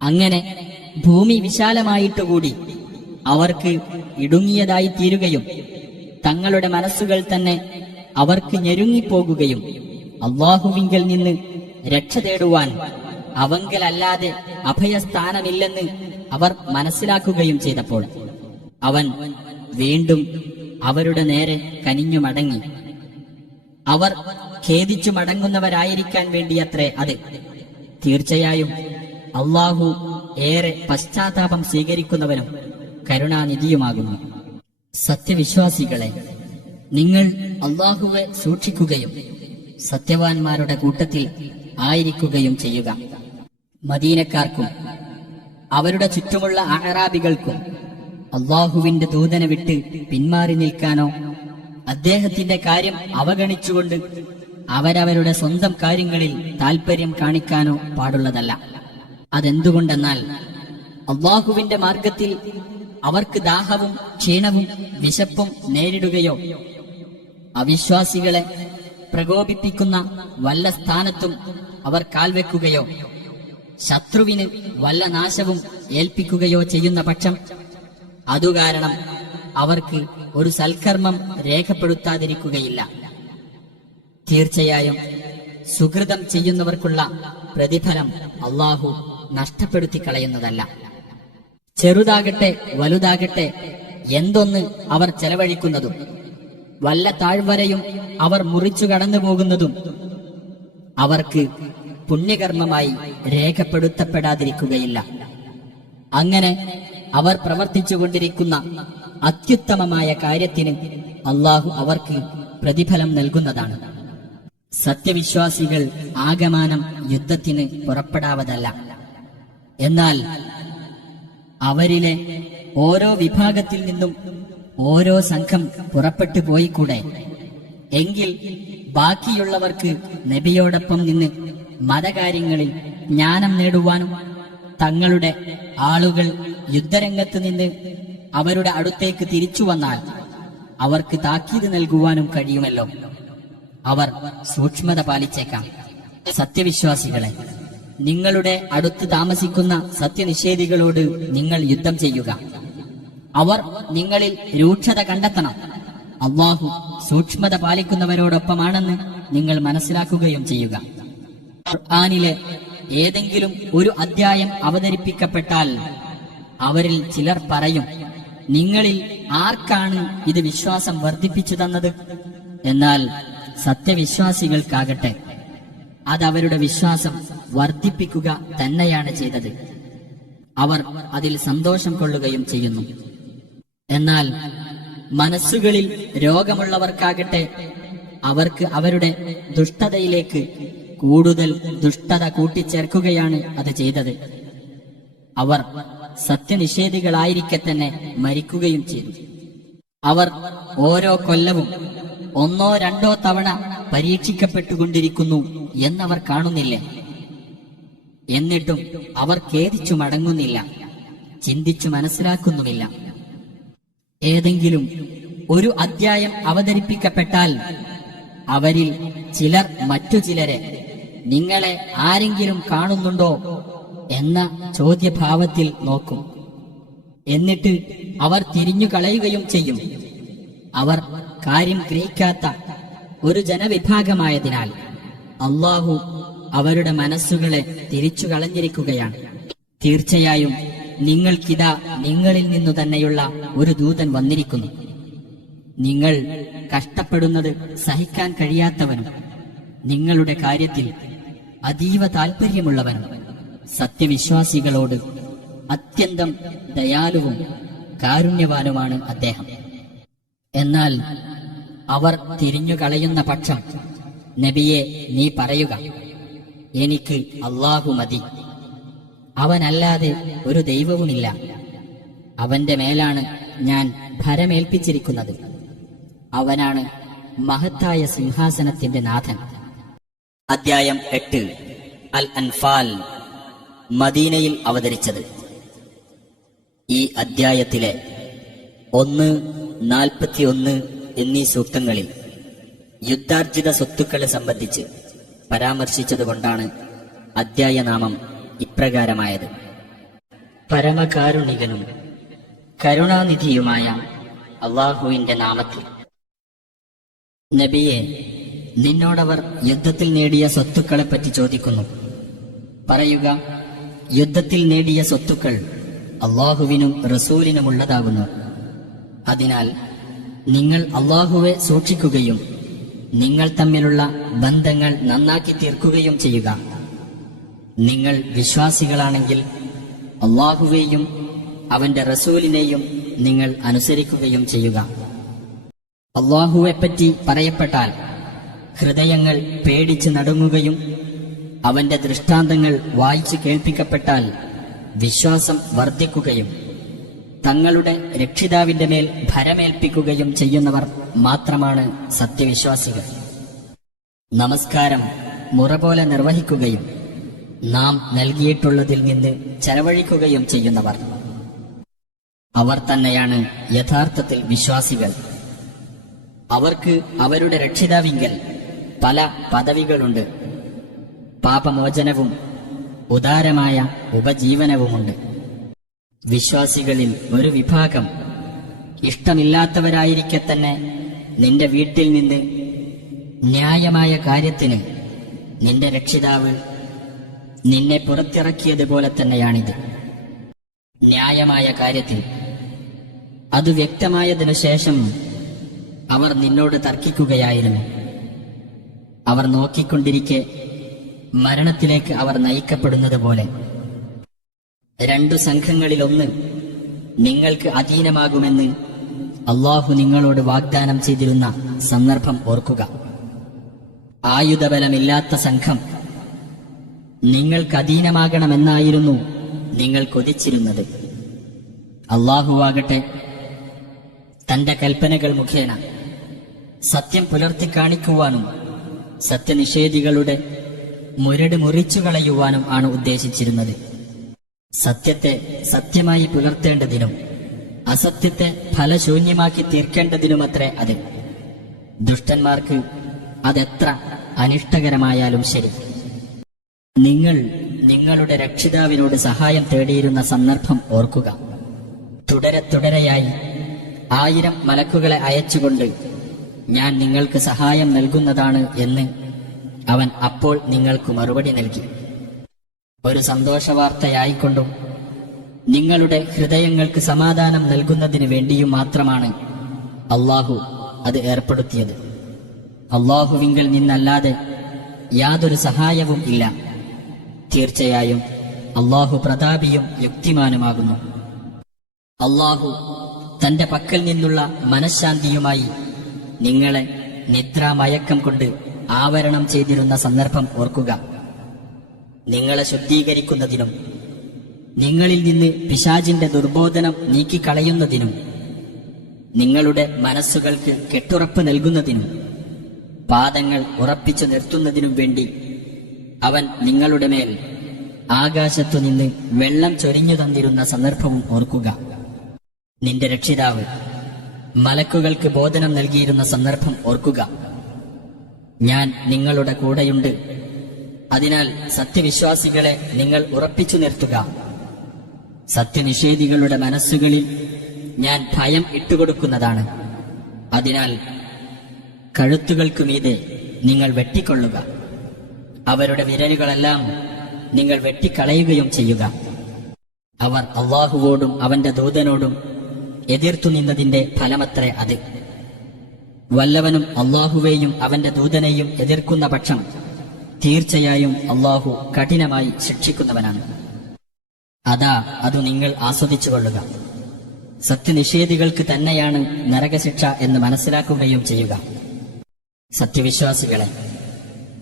അങ്ങനെ ഭൂമി വിശാലമായിട്ടുകൂടി അവർക്ക് ഇടുങ്ങിയതായി തീരുകയും തങ്ങളുടെ മനസ്സുകൾ തന്നെ അവർക്ക് ഞെരുങ്ങിപ്പോകുകയും അല്ലാഹുവിങ്കൽ നിന്ന് രക്ഷ തേടുവാൻ അവങ്കലല്ലാതെ അഭയസ്ഥാനമില്ലെന്ന് അവർ മനസ്സിലാക്കുകയും ചെയ്തപ്പോൾ അവൻ വീണ്ടും അവരുടെ നേരെ കനിഞ്ഞു മടങ്ങി. അവർ ഖേദിച്ചു മടങ്ങുന്നവരായിരിക്കാൻ വേണ്ടിയത്രേ അത്. തീർച്ചയായും അല്ലാഹു ഏറെ പശ്ചാത്താപം സ്വീകരിക്കുന്നവനും കരുണാനിധിയുമാകുന്നു. സത്യവിശ്വാസികളെ, നിങ്ങൾ അല്ലാഹുവെ സൂക്ഷിക്കുകയും സത്യവാൻമാരുടെ കൂട്ടത്തിൽ ആയിരിക്കുകയും ചെയ്യുക. മദീനക്കാർക്കും അവരുടെ ചുറ്റുമുള്ള അഅറാബികൾക്കും അല്ലാഹുവിന്റെ ദൂതനെ വിട്ട് പിന്മാറി നിൽക്കാനോ അദ്ദേഹത്തിന്റെ കാര്യം അവഗണിച്ചുകൊണ്ട് അവരവരുടെ സ്വന്തം കാര്യങ്ങളിൽ താൽപര്യം കാണിക്കാനോ പാടുള്ളതല്ല. അതെന്തുകൊണ്ടെന്നാൽ അല്ലാഹുവിന്റെ മാർഗത്തിൽ അവർക്ക് ദാഹവും ക്ഷീണവും വിശപ്പും നേരിടുകയോ അവിശ്വാസികളെ പ്രകോപിപ്പിക്കുന്ന വല്ല സ്ഥാനത്തും അവർ കാൽവെക്കുകയോ ശത്രുവിന് വല്ല നാശവും ഏൽപ്പിക്കുകയോ ചെയ്യുന്ന പക്ഷം അതുകാരണം അവർക്ക് ഒരു സൽക്കർമ്മം രേഖപ്പെടുത്താതിരിക്കുകയില്ല. തീർച്ചയായും സുകൃതം ചെയ്യുന്നവർക്കുള്ള പ്രതിഫലം അല്ലാഹു നഷ്ടപ്പെടുത്തി കളയുന്നതല്ല. ചെറുതാകട്ടെ വലുതാകട്ടെ എന്തൊന്ന് അവർ ചെലവഴിക്കുന്നതും വല്ല താഴ്വരയും അവർ മുറിച്ചു കടന്നു പോകുന്നതും അവർക്ക് പുണ്യകർമ്മമായി രേഖപ്പെടുത്തപ്പെടാതിരിക്കുകയില്ല. അങ്ങനെ അവർ പ്രവർത്തിച്ചുകൊണ്ടിരിക്കുന്ന അത്യുത്തമമായ കാര്യത്തിന് അല്ലാഹു അവർക്ക് പ്രതിഫലം നൽകുന്നതാണ്. സത്യവിശ്വാസികൾ ആകമാനം യുദ്ധത്തിന് പുറപ്പെടാവതല്ല. എന്നാൽ അവരിലെ ഓരോ വിഭാഗത്തിൽ നിന്നും ഓരോ സംഘം പുറപ്പെട്ടു പോയിക്കൂടെ? എങ്കിൽ ബാക്കിയുള്ളവർക്ക് നബിയോടൊപ്പം നിന്ന് മതകാര്യങ്ങളിൽ ജ്ഞാനം നേടുവാനും തങ്ങളുടെ ആളുകൾ യുദ്ധരംഗത്ത് നിന്ന് അവരുടെ അടുത്തേക്ക് തിരിച്ചു വന്നാൽ അവർക്ക് താക്കീത് നൽകുവാനും കഴിയുമല്ലോ. അവർ സൂക്ഷ്മത പാലിച്ചേക്കാം. സത്യവിശ്വാസികളെ, നിങ്ങളുടെ അടുത്ത് താമസിക്കുന്ന സത്യനിഷേധികളോട് നിങ്ങൾ യുദ്ധം ചെയ്യുക. അവർ നിങ്ങളിൽ രൂക്ഷത കണ്ടെത്തണം. അല്ലാഹു സൂക്ഷ്മത പാലിക്കുന്നവരോടൊപ്പമാണെന്ന് നിങ്ങൾ മനസ്സിലാക്കുകയും ചെയ്യുക. ഖുർആനിലെ ഏതെങ്കിലും ഒരു അധ്യായം അവതരിപ്പിക്കപ്പെട്ടാൽ അവരിൽ ചിലർ പറയും, നിങ്ങളിൽ ആർക്കാണ് ഇത് വിശ്വാസം വർദ്ധിപ്പിച്ചു തന്നത്? എന്നാൽ സത്യവിശ്വാസികൾക്കാകട്ടെ അതവരുടെ വിശ്വാസം വർദ്ധിപ്പിക്കുക തന്നെയാണ് ചെയ്തത്. അവർ അതിൽ സന്തോഷം കൊള്ളുകയും ചെയ്യുന്നു. എന്നാൽ മനസ്സുകളിൽ രോഗമുള്ളവർക്കാകട്ടെ അവർക്ക് അവരുടെ ദുഷ്ടതയിലേക്ക് കൂടുതൽ ദുഷ്ടത കൂട്ടിച്ചേർക്കുകയാണ് അത് ചെയ്തത്. അവർ സത്യനിഷേധികളായിരിക്കെ തന്നെ മരിക്കുകയും ചെയ്തു. അവർ ഓരോ കൊല്ലവും ഒന്നോ രണ്ടോ തവണ പരീക്ഷിക്കപ്പെട്ടുകൊണ്ടിരിക്കുന്നു എന്നവർ കാണുന്നില്ലേ? എന്നിട്ടും അവർ ഖേദിച്ചു മടങ്ങുന്നില്ല, ചിന്തിച്ചു മനസ്സിലാക്കുന്നുമില്ല. ഏതെങ്കിലും ഒരു അധ്യായം അവതരിപ്പിക്കപ്പെട്ടാൽ അവരിൽ ചിലർ മറ്റു ചിലരെ നിങ്ങളെ ആരെങ്കിലും കാണുന്നുണ്ടോ എന്ന ചോദ്യഭാവത്തിൽ നോക്കും. എന്നിട്ട് അവർ തിരിഞ്ഞു കളയുകയും ചെയ്യും. അവർ കാര്യം ഗ്രഹിക്കാത്ത ഒരു ജനവിഭാഗമായതിനാൽ അല്ലാഹു അവരുടെ മനസ്സുകളെ തിരിച്ചു കളഞ്ഞിരിക്കുകയാണ്. തീർച്ചയായും നിങ്ങൾക്കിതാ നിങ്ങളിൽ നിന്നു തന്നെയുള്ള ഒരു ദൂതൻ വന്നിരിക്കുന്നു. നിങ്ങൾ കഷ്ടപ്പെടുന്നത് സഹിക്കാൻ കഴിയാത്തവനും നിങ്ങളുടെ കാര്യത്തിൽ അതീവ താൽപര്യമുള്ളവനും സത്യവിശ്വാസികളോട് അത്യന്തം ദയാലുവും കാരുണ്യവാനുമാണ് അദ്ദേഹം. എന്നാൽ അവർ തിരിഞ്ഞു കളയുന്ന പക്ഷം നബിയെ നീ പറയുക, എനിക്ക് അല്ലാഹു മതി, അവനല്ലാതെ ഒരു ദൈവവുമില്ല, അവന്റെ മേലാണ് ഞാൻ ഭരമേൽപ്പിച്ചിരിക്കുന്നത്, അവനാണ് മഹത്തായ സിംഹാസനത്തിന്റെ നാഥൻ. അധ്യായം 8 അൽ അൻഫാൽ, മദീനയിൽ അവതരിച്ചത്. ഈ അധ്യായത്തിലെ 1, 41 എന്നീ സൂക്തങ്ങളിൽ യുദ്ധാർജിത സ്വത്തുക്കളെ സംബന്ധിച്ച് പരാമർശിച്ചതുകൊണ്ടാണ് അധ്യായനാമം ഇപ്രകാരമായത്. പരമകാരുണികനും കരുണാനിധിയുമായ അള്ളാഹുവിന്റെ നാമത്തിൽ. നബിയെ, നിന്നോടവർ യുദ്ധത്തിൽ നേടിയ സ്വത്തുക്കളെപ്പറ്റി ചോദിക്കുന്നു. പറയുക, യുദ്ധത്തിൽ നേടിയ സ്വത്തുക്കൾ അള്ളാഹുവിനും റസൂലിനുമുള്ളതാകുന്നു. അതിനാൽ നിങ്ങൾ അള്ളാഹുവെ സൂക്ഷിക്കുകയും നിങ്ങൾ തമ്മിലുള്ള ബന്ധങ്ങൾ നന്നാക്കി തീർക്കുകയും ചെയ്യുക. നിങ്ങൾ വിശ്വാസികളാണെങ്കിൽ അള്ളാഹുവേയും അവന്റെ റസൂലിനെയും നിങ്ങൾ അനുസരിക്കുകയും ചെയ്യുക. അള്ളാഹുവെപ്പറ്റി പറയപ്പെട്ടാൽ ഹൃദയങ്ങൾ പേടിച്ച് നടുങ്ങുകയും അവന്റെ ദൃഷ്ടാന്തങ്ങൾ വായിച്ചു കേൾപ്പിക്കപ്പെട്ടാൽ വിശ്വാസം വർദ്ധിക്കുകയും തങ്ങളുടെ രക്ഷിതാവിന്റെ മേൽ ഭരമേൽപ്പിക്കുകയും ചെയ്യുന്നവർ മാത്രമാണ് സത്യവിശ്വാസികൾ. നമസ്കാരം മുറ പോലെ നിർവഹിക്കുകയും നാം നൽകിയിട്ടുള്ളതിൽ നിന്ന് ചെലവഴിക്കുകയും ചെയ്യുന്നവർ, അവർ തന്നെയാണ് യഥാർത്ഥത്തിൽ വിശ്വാസികൾ. അവർക്ക് അവരുടെ രക്ഷിതാവിങ്കൽ പല പദവികളുണ്ട്. പാപമോചനവും ഉദാരമായ ഉപജീവനവുമുണ്ട്. വിശ്വാസികളിൽ ഒരു വിഭാഗം ഇഷ്ടമില്ലാത്തവരായിരിക്കെ തന്നെ നിന്റെ വീട്ടിൽ നിന്ന് ന്യായമായ കാര്യത്തിന് നിന്റെ രക്ഷിതാവ് നിന്നെ പുറത്തിറക്കിയതുപോലെ തന്നെയാണിത്. ന്യായമായ കാര്യത്തിൽ അത് വ്യക്തമായതിനു ശേഷം അവർ നിന്നോട് തർക്കിക്കുകയായിരുന്നു. അവർ നോക്കിക്കൊണ്ടിരിക്കെ മരണത്തിലേക്ക് അവർ നയിക്കപ്പെടുന്നത് പോലെ. രണ്ടു സംഘങ്ങളിലൊന്ന് നിങ്ങൾക്ക് അധീനമാകുമെന്ന് അള്ളാഹു നിങ്ങളോട് വാഗ്ദാനം ചെയ്തിരുന്ന സന്ദർഭം ഓർക്കുക. ആയുധബലമില്ലാത്ത സംഘം നിങ്ങൾക്ക് അധീനമാകണമെന്നായിരുന്നു നിങ്ങൾ കൊതിച്ചിരുന്നത്. അള്ളാഹുവാകട്ടെ തന്റെ കൽപ്പനകൾ മുഖേന സത്യം പുലർത്തി കാണിക്കുവാനും സത്യനിഷേധികളുടെ മുരട് മുറിച്ചു കളയുവാനും ആണ് ഉദ്ദേശിച്ചിരുന്നത്. സത്യത്തെ സത്യമായി പുലർത്തേണ്ടതിനും അസത്യത്തെ ഫലശൂന്യമാക്കി തീർക്കേണ്ടതിനുമത്രേ അത്. ദുഷ്ടന്മാർക്ക് അതെത്ര അനിഷ്ടകരമായാലും ശരി. നിങ്ങൾ നിങ്ങളുടെ രക്ഷിതാവിനോട് സഹായം തേടിയിരുന്ന സന്ദർഭം ഓർക്കുക. തുടരെയായി 1000 മലക്കുകളെ അയച്ചുകൊണ്ട് ഞാൻ നിങ്ങൾക്ക് സഹായം നൽകുന്നതാണ് എന്ന് അവൻ അപ്പോൾ നിങ്ങൾക്ക് മറുപടി നൽകി. ഒരു സന്തോഷവാർത്തയായിക്കൊണ്ടും നിങ്ങളുടെ ഹൃദയങ്ങൾക്ക് സമാധാനം നൽകുന്നതിന് വേണ്ടിയും മാത്രമാണ് അള്ളാഹു അത് ഏർപ്പെടുത്തിയത്. അള്ളാഹുവിങ്കൽ നിന്നല്ലാതെ യാതൊരു സഹായവും ഇല്ല. തീർച്ചയായും അള്ളാഹു പ്രതാപിയും യുക്തിമാനുമാകുന്നു. അള്ളാഹു തന്റെ പക്കൽ നിന്നുള്ള മനഃശാന്തിയുമായി നിങ്ങളെ നിദ്രാമയക്കം കൊണ്ട് ആവരണം ചെയ്തിരുന്ന സന്ദർഭം ഓർക്കുക. നിങ്ങളെ ശുദ്ധീകരിക്കുന്നതിനും നിങ്ങളിൽ നിന്ന് പിശാചിന്റെ ദുർബോധനം നീക്കിക്കളയുന്നതിനും നിങ്ങളുടെ മനസ്സുകൾക്ക് കെട്ടുറപ്പ് നൽകുന്നതിനും പാദങ്ങൾ ഉറപ്പിച്ചു നിർത്തുന്നതിനും വേണ്ടി അവൻ നിങ്ങളുടെ മേൽ ആകാശത്തുനിന്ന് വെള്ളം ചൊരിഞ്ഞു തന്നിരുന്ന സന്ദർഭവും ഓർക്കുക. നിന്റെ രക്ഷിതാവ് മലക്കുകൾക്ക് ബോധനം നൽകിയിരുന്ന സന്ദർഭം ഓർക്കുക. ഞാൻ നിങ്ങളുടെ കൂടെയുണ്ട്. അതിനാൽ സത്യവിശ്വാസികളെ നിങ്ങൾ ഉറപ്പിച്ചു നിർത്തുക. സത്യനിഷേധികളുടെ മനസ്സുകളിൽ ഞാൻ ഭയം ഇട്ടുകൊടുക്കുന്നതാണ്. അതിനാൽ കഴുത്തുകൾക്കു മീതെ നിങ്ങൾ വെട്ടിക്കൊള്ളുക. അവരുടെ വിരലുകളെല്ലാം നിങ്ങൾ വെട്ടിക്കളയുകയും ചെയ്യുക. അവർ അള്ളാഹുവോടും അവന്റെ ദൂതനോടും എതിർത്തു നിന്നതിന്റെ ഫലമത്രേ അത്. വല്ലവനും അള്ളാഹുവേയും അവന്റെ ദൂതനെയും എതിർക്കുന്ന പക്ഷം തീർച്ചയായും അള്ളാഹു കഠിനമായി ശിക്ഷിക്കുന്നവനാണ്. അതാ അത് നിങ്ങൾ ആസ്വദിച്ചുകൊള്ളുക. സത്യനിഷേധികൾക്ക് തന്നെയാണ് നരകശിക്ഷ എന്ന് മനസ്സിലാക്കുകയും ചെയ്യുക. സത്യവിശ്വാസികളെ,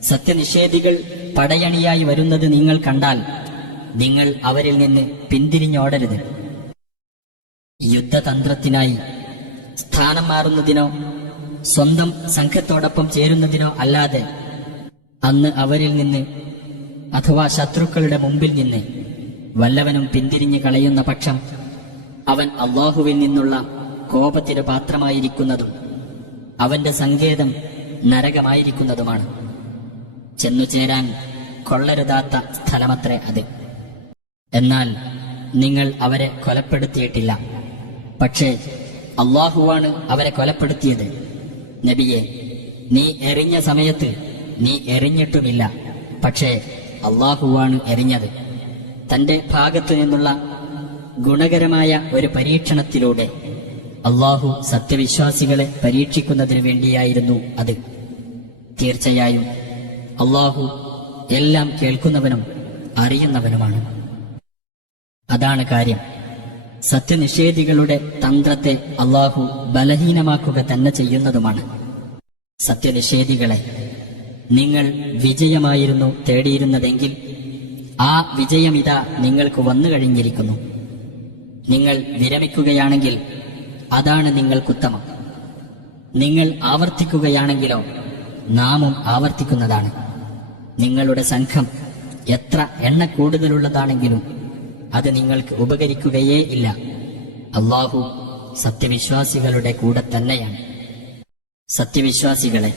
സത്യനിഷേധികൾ പടയണിയായി വരുന്നത് നിങ്ങൾ കണ്ടാൽ നിങ്ങൾ അവരിൽ നിന്ന് പിന്തിരിഞ്ഞോടരുത്. യുദ്ധതന്ത്രത്തിനായി സ്ഥാനം മാറുന്നതിനോ സ്വന്തം സംഘത്തോടൊപ്പം ചേരുന്നതിനോ അല്ലാതെ അന്ന് അവരിൽ നിന്ന് അഥവാ ശത്രുക്കളുടെ മുമ്പിൽ നിന്ന് വല്ലവനും പിന്തിരിഞ്ഞു കളയുന്ന പക്ഷം അവൻ അള്ളാഹുവിൽ നിന്നുള്ള കോപത്തിന് പാത്രമായിരിക്കുന്നതും അവന്റെ സങ്കേതം നരകമായിരിക്കുന്നതുമാണ്. ചെന്നുചേരാൻ കൊള്ളരുതാത്ത സ്ഥലമത്രേ അത്. എന്നാൽ നിങ്ങൾ അവരെ കൊലപ്പെടുത്തിയിട്ടില്ല. പക്ഷേ അള്ളാഹുവാണ് അവരെ കൊലപ്പെടുത്തിയത്. നബിയെ, നീ എറിഞ്ഞ സമയത്ത് നീ എറിഞ്ഞിട്ടുമില്ല, പക്ഷേ അള്ളാഹുവാണ് എറിഞ്ഞത്. തന്റെ ഭാഗത്തു നിന്നുള്ള ഗുണകരമായ ഒരു പരീക്ഷണത്തിലൂടെ അള്ളാഹു സത്യവിശ്വാസികളെ പരീക്ഷിക്കുന്നതിനു വേണ്ടിയായിരുന്നു അത്. തീർച്ചയായും അള്ളാഹു എല്ലാം കേൾക്കുന്നവനും അറിയുന്നവനുമാണ്. അതാണ് കാര്യം. സത്യനിഷേധികളുടെ തന്ത്രത്തെ അള്ളാഹു ബലഹീനമാക്കുക തന്നെ ചെയ്യുന്നതുമാണ്. സത്യനിഷേധികളെ, നിങ്ങൾ വിജയമായിരുന്നു തേടിയിരുന്നതെങ്കിൽ ആ വിജയമിതാ നിങ്ങൾക്ക് വന്നു കഴിഞ്ഞിരിക്കുന്നു. നിങ്ങൾ വിരമിക്കുകയാണെങ്കിൽ അതാണ് നിങ്ങൾക്കുത്തമം. നിങ്ങൾ ആവർത്തിക്കുകയാണെങ്കിലോ നാമും ആവർത്തിക്കുന്നതാണ്. നിങ്ങളുടെ സംഘം എത്ര എണ്ണ കൂടുതലുള്ളതാണെങ്കിലും അത് നിങ്ങൾക്ക് ഉപകരിക്കുകയേ ഇല്ല. അള്ളാഹു സത്യവിശ്വാസികളുടെ കൂടെ തന്നെയാണ്. സത്യവിശ്വാസികളെ,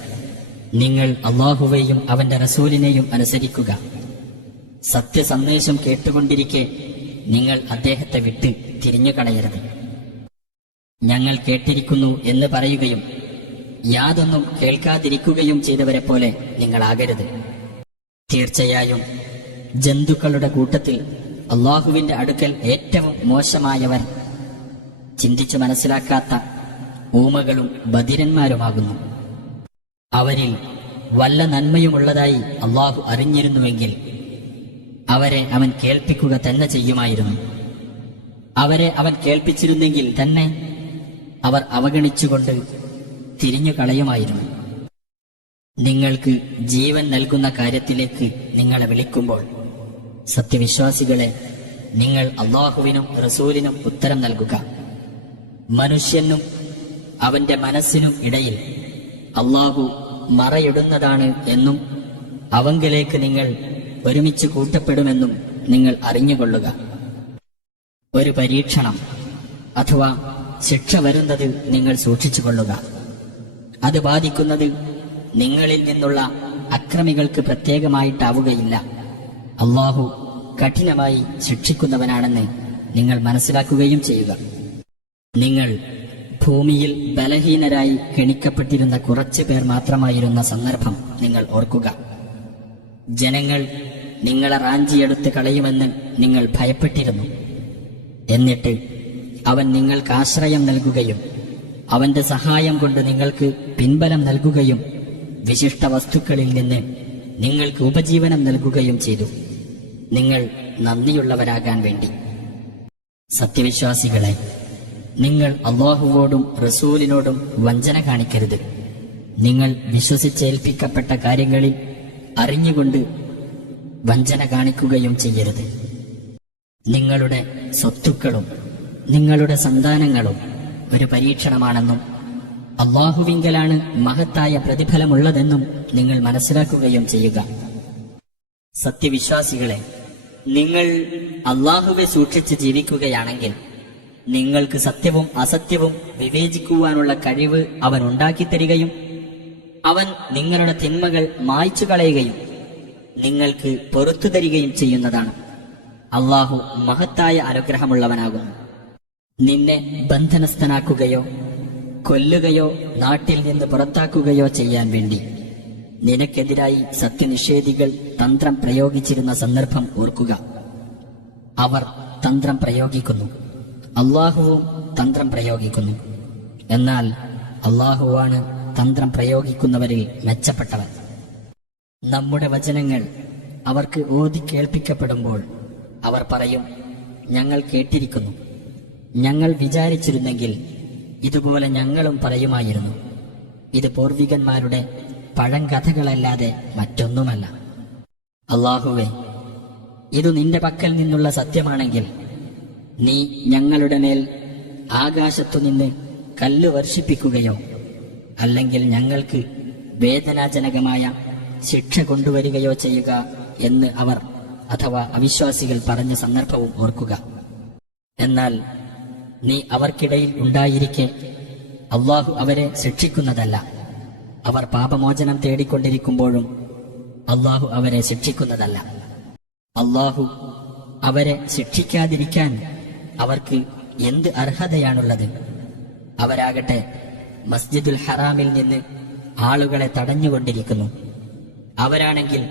നിങ്ങൾ അള്ളാഹുവേയും അവന്റെ റസൂലിനെയും അനുസരിക്കുക. സത്യസന്ദേശം കേട്ടുകൊണ്ടിരിക്കെ നിങ്ങൾ അദ്ദേഹത്തെ വിട്ട് തിരിഞ്ഞുകളയരുത്. ഞങ്ങൾ കേട്ടിരിക്കുന്നു എന്ന് പറയുകയും യാതൊന്നും കേൾക്കാതിരിക്കുകയും ചെയ്തവരെ പോലെ നിങ്ങളാകരുത്. തീർച്ചയായും ജന്തുക്കളുടെ കൂട്ടത്തിൽ അള്ളാഹുവിന്റെ അടുക്കൽ ഏറ്റവും മോശമായവർ ചിന്തിച്ചു മനസ്സിലാക്കാത്ത ഊമകളും ബധിരന്മാരുമാകുന്നു. അവരിൽ വല്ല നന്മയുമുള്ളതായി അള്ളാഹു അറിഞ്ഞിരുന്നുവെങ്കിൽ അവരെ അവൻ കേൾപ്പിക്കുക തന്നെ ചെയ്യുമായിരുന്നു. അവരെ അവൻ കേൾപ്പിച്ചിരുന്നെങ്കിൽ തന്നെ അവർ അവഗണിച്ചുകൊണ്ട് തിരിഞ്ഞു കളയുമായിരുന്നു. നിങ്ങൾക്ക് ജീവൻ നൽകുന്ന കാര്യത്തിലേക്ക് നിങ്ങളെ വിളിക്കുമ്പോൾ സത്യവിശ്വാസികളെ, നിങ്ങൾ അള്ളാഹുവിനും റസൂലിനും ഉത്തരം നൽകുക. മനുഷ്യനും അവന്റെ മനസ്സിനും ഇടയിൽ അള്ളാഹു മറയിടുന്നതാണ് എന്നും അവങ്കിലേക്ക് നിങ്ങൾ ഒരുമിച്ച് കൂട്ടപ്പെടുമെന്നും നിങ്ങൾ അറിഞ്ഞുകൊള്ളുക. ഒരു പരീക്ഷണം അഥവാ ശിക്ഷ വരുന്നത് നിങ്ങൾ സൂക്ഷിച്ചുകൊള്ളുക. അത് ബാധിക്കുന്നത് നിങ്ങളിൽ നിന്നുള്ള അക്രമികൾക്ക് പ്രത്യേകമായിട്ടാവുകയില്ല. അള്ളാഹു കഠിനമായി ശിക്ഷിക്കുന്നവനാണെന്ന് നിങ്ങൾ മനസ്സിലാക്കുകയും ചെയ്യുക. നിങ്ങൾ ഭൂമിയിൽ ബലഹീനരായി കെണിക്കപ്പെട്ടിരുന്ന കുറച്ചു പേർ മാത്രമായിരുന്ന സന്ദർഭം നിങ്ങൾ ഓർക്കുക. ജനങ്ങൾ നിങ്ങളെ റാഞ്ചിയെടുത്ത് കളയുമെന്ന് നിങ്ങൾ ഭയപ്പെട്ടിരുന്നു. എന്നിട്ട് അവൻ നിങ്ങൾക്ക് ആശ്രയം നൽകുകയും അവന്റെ സഹായം കൊണ്ട് നിങ്ങൾക്ക് പിൻബലം നൽകുകയും വിശിഷ്ട വസ്തുക്കളിൽ നിന്ന് നിങ്ങൾക്ക് ഉപജീവനം നൽകുകയും ചെയ്തു, നിങ്ങൾ നന്ദിയുള്ളവരാകാൻ വേണ്ടി. സത്യവിശ്വാസികളെ, നിങ്ങൾ അള്ളാഹുവോടും റസൂലിനോടും വഞ്ചന കാണിക്കരുത്. നിങ്ങൾ വിശ്വസിച്ചേൽപ്പിക്കപ്പെട്ട കാര്യങ്ങളിൽ അറിഞ്ഞുകൊണ്ട് വഞ്ചന കാണിക്കുകയും ചെയ്യരുത്. നിങ്ങളുടെ സ്വത്തുക്കളും നിങ്ങളുടെ സന്താനങ്ങളും ഒരു പരീക്ഷണമാണെന്നും അള്ളാഹുവിങ്കലാണ് മഹത്തായ പ്രതിഫലമുള്ളതെന്നും നിങ്ങൾ മനസ്സിലാക്കുകയും ചെയ്യുക. സത്യവിശ്വാസികളെ, നിങ്ങൾ അള്ളാഹുവെ സൂക്ഷിച്ച് ജീവിക്കുകയാണെങ്കിൽ നിങ്ങൾക്ക് സത്യവും അസത്യവും വിവേചിക്കുവാനുള്ള കഴിവ് അവൻ ഉണ്ടാക്കിത്തരികയും അവൻ നിങ്ങളുടെ തിന്മകൾ മായ്ച്ചു കളയുകയും നിങ്ങൾക്ക് പൊറത്തു തരികയും ചെയ്യുന്നതാണ്. അള്ളാഹു മഹത്തായ അനുഗ്രഹമുള്ളവനാകുന്നു. നിന്നെ ബന്ധനസ്ഥനാക്കുകയോ കൊല്ലുകയോ നാട്ടിൽ നിന്ന് പുറത്താക്കുകയോ ചെയ്യാൻ വേണ്ടി നിനക്കെതിരായി സത്യനിഷേധികൾ തന്ത്രം പ്രയോഗിച്ചിരുന്ന സന്ദർഭം ഓർക്കുക. അവർ തന്ത്രം പ്രയോഗിക്കുന്നു, അള്ളാഹുവും തന്ത്രം പ്രയോഗിക്കുന്നു. എന്നാൽ അള്ളാഹുവാണ് തന്ത്രം പ്രയോഗിക്കുന്നവരിൽ മെച്ചപ്പെട്ടവൻ. നമ്മുടെ വചനങ്ങൾ അവർക്ക് ഓതി കേൾപ്പിക്കപ്പെടുമ്പോൾ അവർ പറയും, ഞങ്ങൾ കേട്ടിരിക്കുന്നു. ഞങ്ങൾ വിചാരിച്ചിരുന്നെങ്കിൽ ഇതുപോലെ ഞങ്ങളും പറയുമായിരുന്നു. ഇത് പൂർവികന്മാരുടെ പഴങ്കഥകളല്ലാതെ മറ്റൊന്നുമല്ല. അള്ളാഹുവേ, ഇത് നിന്റെ പക്കൽ നിന്നുള്ള സത്യമാണെങ്കിൽ നീ ഞങ്ങളുടെ മേൽ ആകാശത്തുനിന്ന് കല്ല് വർഷിപ്പിക്കുകയോ അല്ലെങ്കിൽ ഞങ്ങൾക്ക് വേദനാജനകമായ ശിക്ഷ കൊണ്ടുവരികയോ ചെയ്യുക എന്ന് അവർ അഥവാ അവിശ്വാസികൾ പറഞ്ഞ സന്ദർഭവും ഓർക്കുക. എന്നാൽ നീ അവർക്കിടയിൽ ഉണ്ടായിരിക്കെ അള്ളാഹു അവരെ ശിക്ഷിക്കുന്നതല്ല. അവർ പാപമോചനം തേടിക്കൊണ്ടിരിക്കുമ്പോഴും അള്ളാഹു അവരെ ശിക്ഷിക്കുന്നതല്ല. അള്ളാഹു അവരെ ശിക്ഷിക്കാതിരിക്കാൻ അവർക്ക് എന്ത് അർഹതയാണുള്ളത്? അവരാകട്ടെ മസ്ജിദുൽ ഹറാമിൽ നിന്ന് ആളുകളെ തടഞ്ഞുകൊണ്ടിരിക്കുന്നു. അവരാണെങ്കിൽ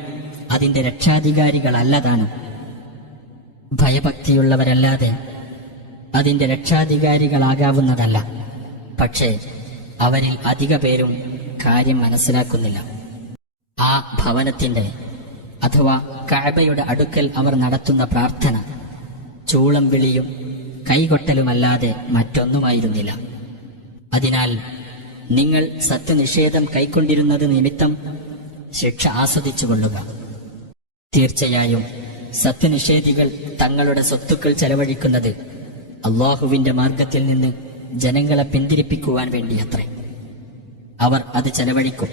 അതിന്റെ രക്ഷാധികാരികളല്ലതാണ്. ഭയഭക്തിയുള്ളവരല്ലാതെ അതിന്റെ രക്ഷാധികാരികളാകാവുന്നതല്ല. പക്ഷേ അവരിൽ അധിക പേരും കാര്യം മനസ്സിലാക്കുന്നില്ല. ആ ഭവനത്തിന്റെ അഥവാ കഅബയുടെ അടുക്കൽ അവർ നടത്തുന്ന പ്രാർത്ഥന ചൂളം വിളിയും കൈകൊട്ടലുമല്ലാതെ മറ്റൊന്നുമായിരുന്നില്ല. അതിനാൽ നിങ്ങൾ സത്യനിഷേധം കൈക്കൊണ്ടിരുന്നത് നിമിത്തം ശിക്ഷ ആസ്വദിച്ചുകൊള്ളുക. തീർച്ചയായും സത്യനിഷേധികൾ തങ്ങളുടെ സ്വത്തുക്കൾ ചെലവഴിക്കുന്നത് അള്ളാഹുവിന്റെ മാർഗത്തിൽ നിന്ന് ജനങ്ങളെ പിന്തിരിപ്പിക്കുവാൻ വേണ്ടിയത്രേ. അവർ അത് ചെലവഴിക്കും.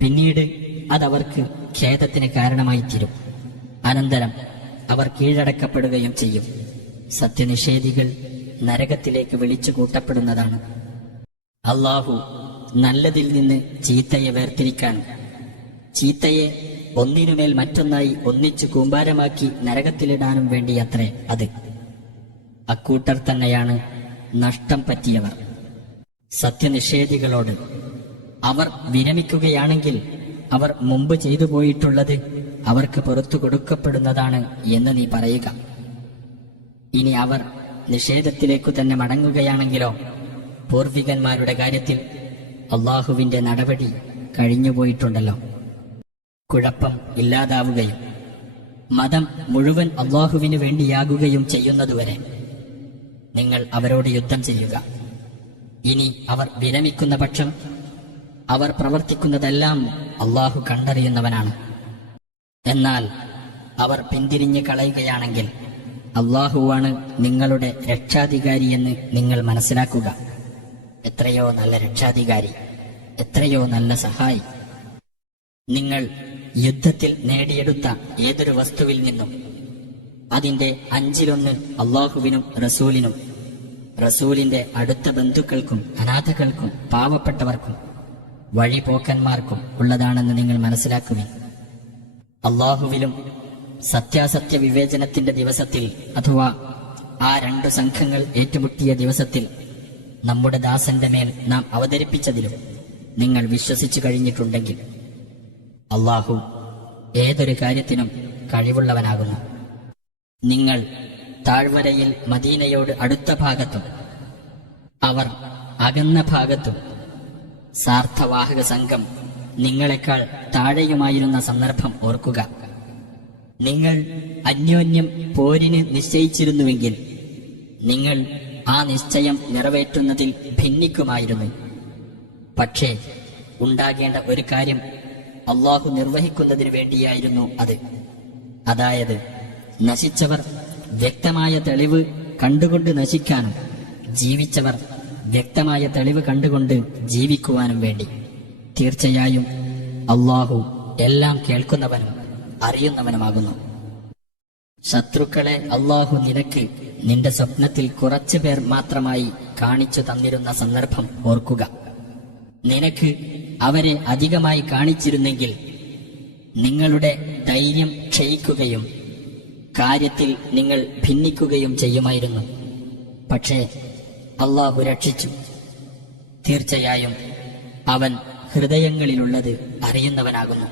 പിന്നീട് അതവർക്ക് ഖേദത്തിന് കാരണമായി തീരും. അനന്തരം അവർ കീഴടക്കപ്പെടുകയും ചെയ്യും. സത്യനിഷേധികൾ നരകത്തിലേക്ക് വിളിച്ചു കൂട്ടപ്പെടുന്നതാണ്. അള്ളാഹു നല്ലതിൽ നിന്ന് ചീത്തയെ വേർതിരിക്കാനും ചീത്തയെ ഒന്നിനുമേൽ മറ്റൊന്നായി ഒന്നിച്ചു കൂമ്പാരമാക്കി നരകത്തിലിടാനും വേണ്ടിയത്രേ അത്. അക്കൂട്ടർ തന്നെയാണ് നഷ്ടം പറ്റിയവർ. സത്യനിഷേധികളോട് അവർ വിരമിക്കുകയാണെങ്കിൽ അവർ മുമ്പ് ചെയ്തു പോയിട്ടുള്ളത് അവർക്ക് പുറത്തു കൊടുക്കപ്പെടുന്നതാണ് എന്ന് നീ പറയുക. ഇനി അവർ നിഷേധത്തിലേക്കു തന്നെ മടങ്ങുകയാണെങ്കിലോ പൂർവികന്മാരുടെ കാര്യത്തിൽ അള്ളാഹുവിന്റെ നടപടി കഴിഞ്ഞുപോയിട്ടുണ്ടല്ലോ. കുഴപ്പം ഇല്ലാതാവുകയും മതം മുഴുവൻ അള്ളാഹുവിനു വേണ്ടിയാകുകയും ചെയ്യുന്നതുവരെ നിങ്ങൾ അവരോട് യുദ്ധം ചെയ്യുക. ഇനി അവർ വിരമിക്കുന്ന പക്ഷം അവർ പ്രവർത്തിക്കുന്നതെല്ലാം അള്ളാഹു കണ്ടറിയുന്നവനാണ്. എന്നാൽ അവർ പിന്തിരിഞ്ഞു കളയുകയാണെങ്കിൽ അള്ളാഹുവാണ് നിങ്ങളുടെ രക്ഷാധികാരിയെന്ന് നിങ്ങൾ മനസ്സിലാക്കുക. എത്രയോ നല്ല രക്ഷാധികാരി, എത്രയോ നല്ല സഹായി. നിങ്ങൾ യുദ്ധത്തിൽ നേടിയെടുത്ത ഏതൊരു വസ്തുവിൽ നിന്നും അതിന്റെ 5-1 അള്ളാഹുവിനും റസൂലിനും റസൂലിന്റെ അടുത്ത ബന്ധുക്കൾക്കും അനാഥകൾക്കും പാവപ്പെട്ടവർക്കും വഴിപോക്കന്മാർക്കും ഉള്ളതാണെന്ന് നിങ്ങൾ മനസ്സിലാക്കുവിൻ. അള്ളാഹുവിലും സത്യാസത്യ വിവേചനത്തിന്റെ ദിവസത്തിൽ അഥവാ ആ 2 സംഘങ്ങൾ ഏറ്റുമുട്ടിയ ദിവസത്തിൽ നമ്മുടെ ദാസന്റെ മേൽ നാം അവതരിപ്പിച്ചതിലും നിങ്ങൾ വിശ്വസിച്ചു കഴിഞ്ഞിട്ടുണ്ടെങ്കിൽ അള്ളാഹു ഏതൊരു കാര്യത്തിനും കഴിവുള്ളവനാകുന്നു. നിങ്ങൾ താഴ്വരയിൽ മദീനയോട് അടുത്ത ഭാഗത്തും അവർ അകന്ന ഭാഗത്തും സാർത്ഥവാഹക സംഘം നിങ്ങളെക്കാൾ താഴെയുമായിരുന്ന സന്ദർഭം ഓർക്കുക. നിങ്ങൾ അന്യോന്യം പോരിന് നിശ്ചയിച്ചിരുന്നുവെങ്കിൽ നിങ്ങൾ ആ നിശ്ചയം നിറവേറ്റുന്നതിൽ ഭിന്നിക്കുമായിരുന്നു. പക്ഷേ ഉണ്ടാകേണ്ട ഒരു കാര്യം അള്ളാഹു നിർവഹിക്കുന്നതിനു വേണ്ടിയായിരുന്നു അത്. അതായത് നശിച്ചവർ വ്യക്തമായ തെളിവ് കണ്ടുകൊണ്ട് നശിക്കാനും ജീവിച്ചവർ വ്യക്തമായ തെളിവ് കണ്ടുകൊണ്ട് ജീവിക്കുവാനും വേണ്ടി. തീർച്ചയായും അള്ളാഹു എല്ലാം കേൾക്കുന്നവനും അറിയുന്നവനുമാകുന്നു. ശത്രുക്കളെ അള്ളാഹു നിനക്ക് നിന്റെ സ്വപ്നത്തിൽ കുറച്ചു പേർ മാത്രമായി കാണിച്ചു തന്നിരുന്ന സന്ദർഭം ഓർക്കുക. നിനക്ക് അവരെ അധികമായി കാണിച്ചിരുന്നെങ്കിൽ നിങ്ങളുടെ ധൈര്യം ക്ഷയിക്കുകയും കാര്യത്തിൽ നിങ്ങൾ ഭിന്നിക്കുകയും ചെയ്യുമായിരുന്നു. പക്ഷേ അള്ളാഹു രക്ഷിച്ചു. തീർച്ചയായും അവൻ ഹൃദയങ്ങളിലുള്ളത് അറിയുന്നവനാകുന്നു.